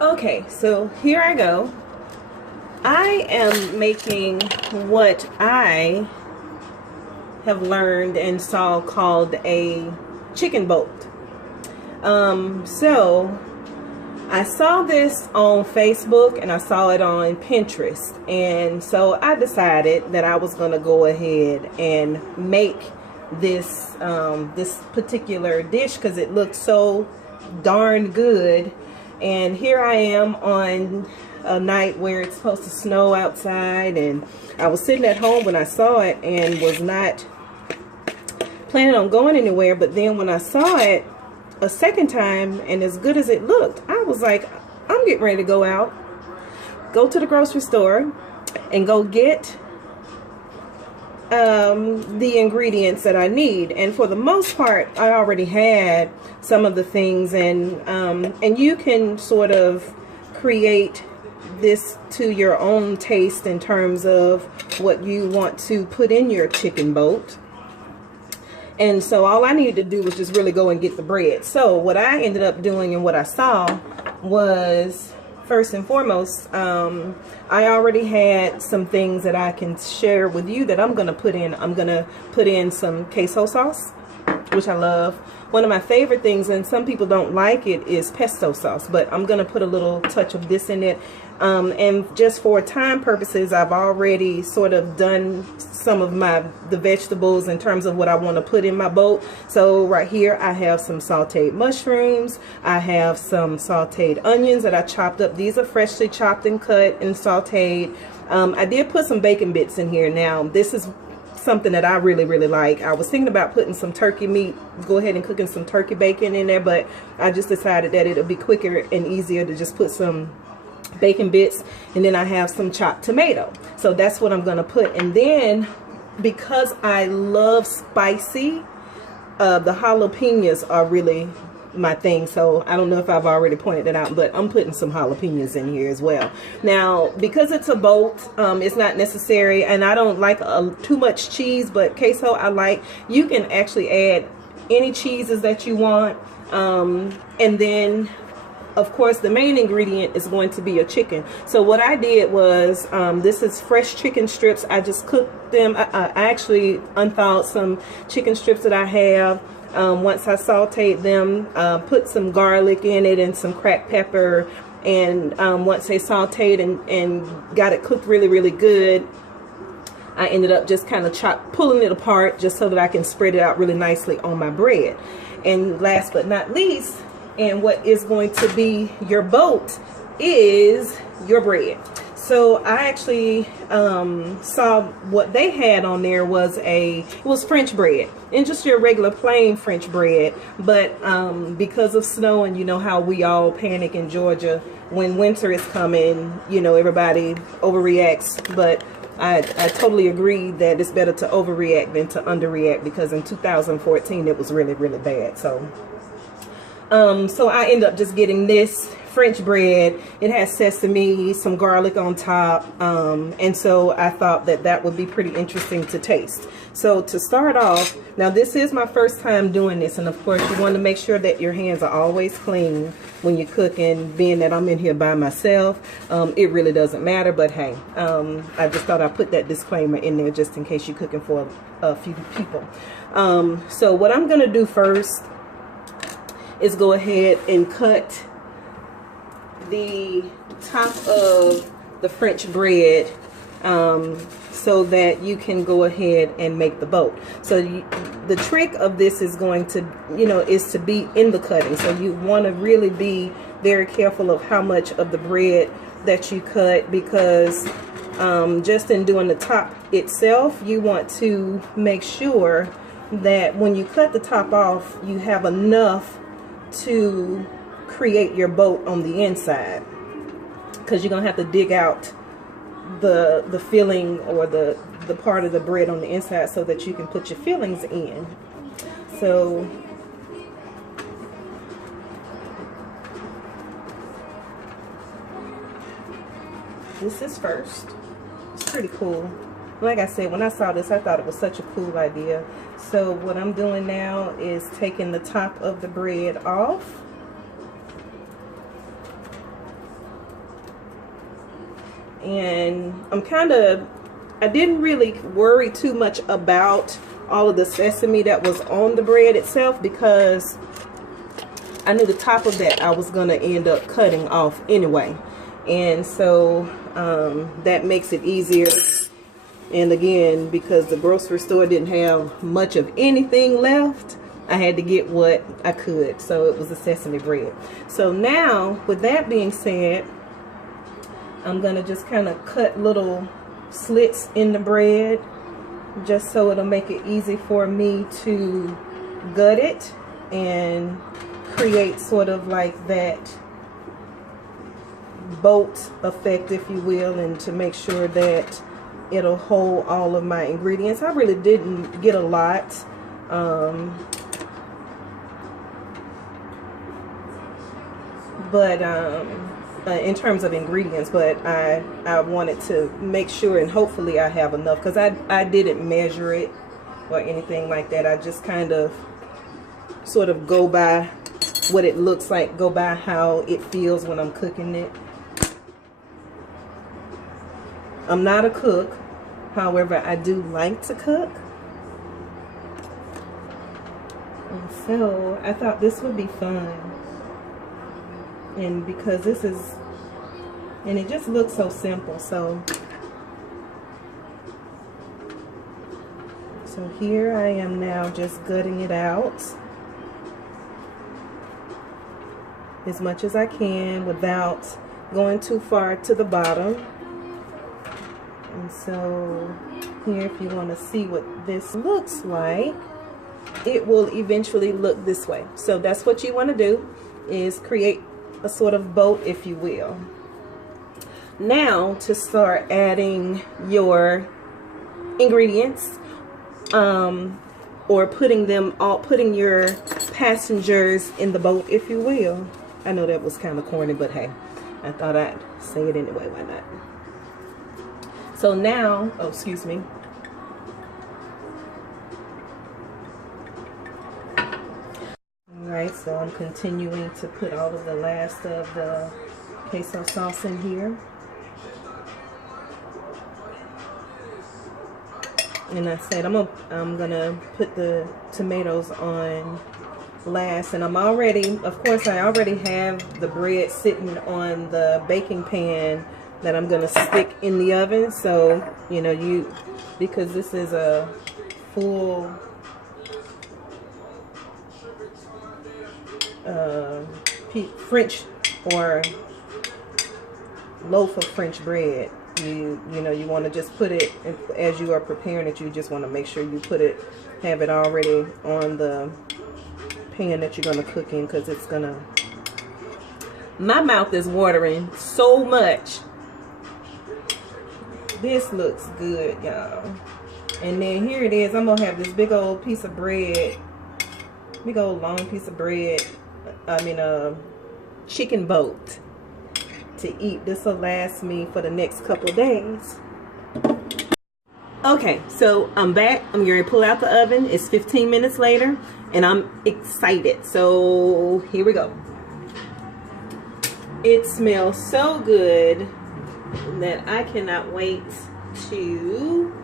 Okay, so here I go. I am making what I have learned and saw called a chicken boat. So I saw this on Facebook and I saw it on Pinterest, and so I decided that I was going to go ahead and make this this particular dish because it looked so darn good. And here I am on a night where it's supposed to snow outside, and I was sitting at home when I saw it and was not planning on going anywhere. But then when I saw it a second time, and as good as it looked, I was like, I'm getting ready to go out, go to the grocery store and go get the ingredients that I need. And for the most part, I already had some of the things, and you can sort of create this to your own taste in terms of what you want to put in your chicken boat. And so all I needed to do was just really go and get the bread. So what I ended up doing and what I saw was, first and foremost, I already had some things that I can share with you that I'm going to put in. I'm going to put in some queso sauce, which I love. One of my favorite things, and some people don't like it, is pesto sauce, but I'm going to put a little touch of this in it. And just for time purposes, I've already sort of done some of the vegetables in terms of what I want to put in my boat. So right here I have some sauteed mushrooms. I have some sauteed onions that I chopped up. These are freshly chopped and cut and sauteed. I did put some bacon bits in here. Now this is something that I really like. I was thinking about putting some turkey meat, go ahead and cooking some turkey bacon in there, but I just decided that it'll be quicker and easier to just put some bacon bits. And then I have some chopped tomato, so that's what I'm gonna put. And then because I love spicy, the jalapenos are really my thing. So I don't know if I've already pointed that out, but I'm putting some jalapenos in here as well. Now because it's a boat, it's not necessary, and I don't like too much cheese, but queso I like. You can actually add any cheeses that you want, and then of course the main ingredient is going to be your chicken. So what I did was, this is fresh chicken strips. I just cooked them. I actually unthawed some chicken strips that I have. Once I sauteed them, put some garlic in it and some cracked pepper, and once they sauteed and got it cooked really good, I ended up just kind of pulling it apart just so that I can spread it out really nicely on my bread. And last but not least, and what is going to be your boat, is your bread. So I actually saw what they had on there was it was French bread, and just your regular plain French bread. But because of snow, and you know how we all panic in Georgia when winter is coming, you know, everybody overreacts. But I totally agree that it's better to overreact than to underreact, because in 2014 it was really bad. So I end up just getting this French bread. It has sesame, some garlic on top, and so I thought that that would be pretty interesting to taste. So to start off, now this is my first time doing this, and of course you want to make sure that your hands are always clean when you're cooking. Being that I'm in here by myself, it really doesn't matter, but hey, I just thought I'd put that disclaimer in there just in case you're cooking for a few people. So what I'm gonna do first is go ahead and cut the top of the French bread, so that you can go ahead and make the boat. So the trick of this is going to, you know, is to be in the cutting. So you want to really be very careful of how much of the bread that you cut, because just in doing the top itself, you want to make sure that when you cut the top off, you have enough to create your boat on the inside, because you're gonna have to dig out the filling or the part of the bread on the inside so that you can put your fillings in. So this is first. It's pretty cool. Like I said, when I saw this, I thought it was such a cool idea. So what I'm doing now is taking the top of the bread off. And I didn't really worry too much about all of the sesame that was on the bread itself, because I knew the top of that I was gonna end up cutting off anyway. And so that makes it easier. And again, because the grocery store didn't have much of anything left, I had to get what I could. So it was the sesame bread. So now, with that being said, I'm gonna just kind of cut little slits in the bread, just so it'll make it easy for me to gut it and create sort of like that boat effect, if you will, and to make sure that it'll hold all of my ingredients. I really didn't get a lot. In terms of ingredients, but I wanted to make sure, and hopefully I have enough, because I didn't measure it or anything like that. I just kind of sort of go by what it looks like, go by how it feels when I'm cooking it. I'm not a cook, however, I do like to cook. And so I thought this would be fun. And because this is, and it just looks so simple. So here I am now, just gutting it out as much as I can without going too far to the bottom. And so here, if you want to see what this looks like, it will eventually look this way. So that's what you want to do, is create a sort of boat, if you will. Now to start adding your ingredients, or putting your passengers in the boat, if you will. I know that was kind of corny, but hey, I thought I'd say it anyway, why not? So now, oh, excuse me. Alright, so I'm continuing to put all of the last of the queso sauce in here. And I said I'm gonna put the tomatoes on last, and I'm already, of course, I already have the bread sitting on the baking pan that I'm gonna stick in the oven. So you know, because this is a full French or loaf of French bread, you know, you want to just put it, as you are preparing it, you just want to make sure you have it already on the pan that you're going to cook in, because it's gonna, my mouth is watering so much. This looks good, y'all. And then here it is. I'm gonna have this big old piece of bread, big old long piece of bread, I mean a chicken boat to eat. This will last me for the next couple of days. Okay, so I'm back. I'm going to pull out the oven. It's 15 minutes later, and I'm excited. So here we go. It smells so good that I cannot wait to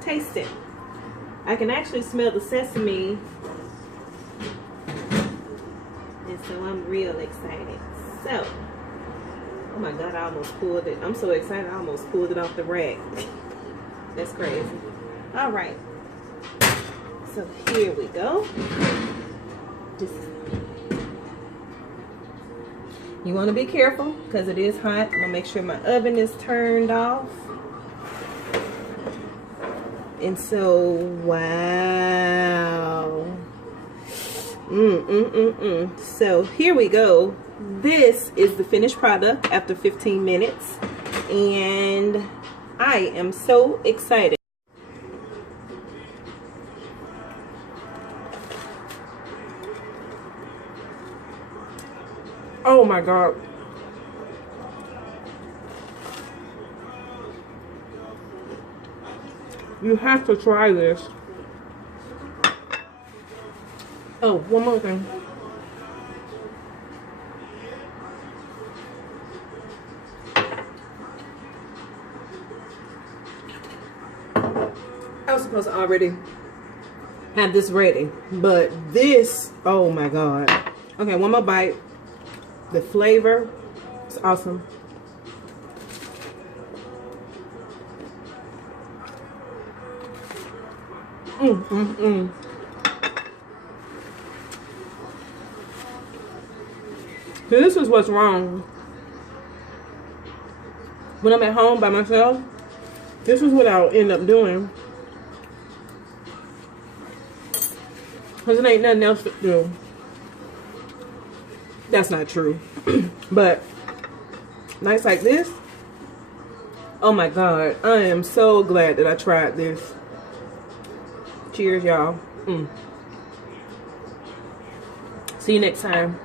taste it. I can actually smell the sesame, and so I'm real excited. So, oh my God, I almost pulled it. I'm so excited, I almost pulled it off the rack. That's crazy. All right, so here we go. You want to be careful because it is hot. I'm gonna make sure my oven is turned off. And so, wow. So here we go. This is the finished product after 15 minutes, and I am so excited. Oh my God. You have to try this. Oh, one more thing. supposed to already have this ready, but this, oh my god. Okay, one more bite. The flavor is awesome. This is what's wrong. When I'm at home by myself, this is what I'll end up doing. Because there ain't nothing else to do. That's not true. But nights like this, oh my god, I am so glad that I tried this. Cheers, y'all. See you next time.